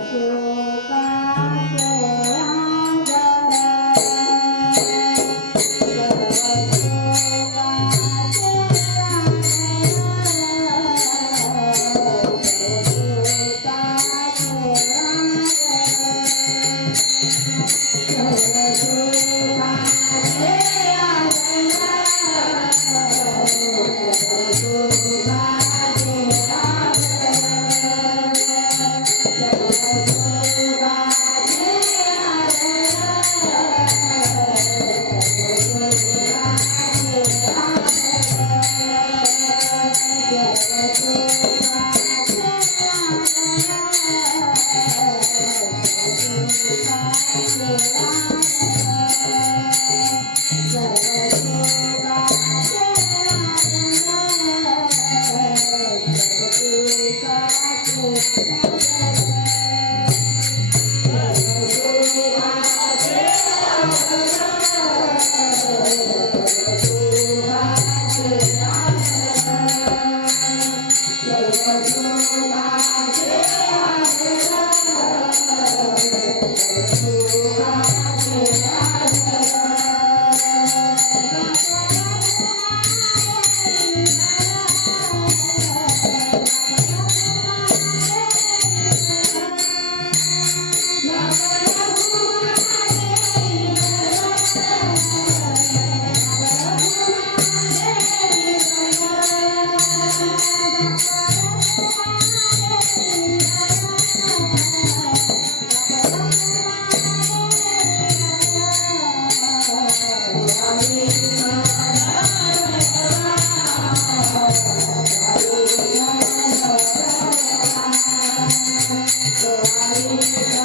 Música Thank you. Thank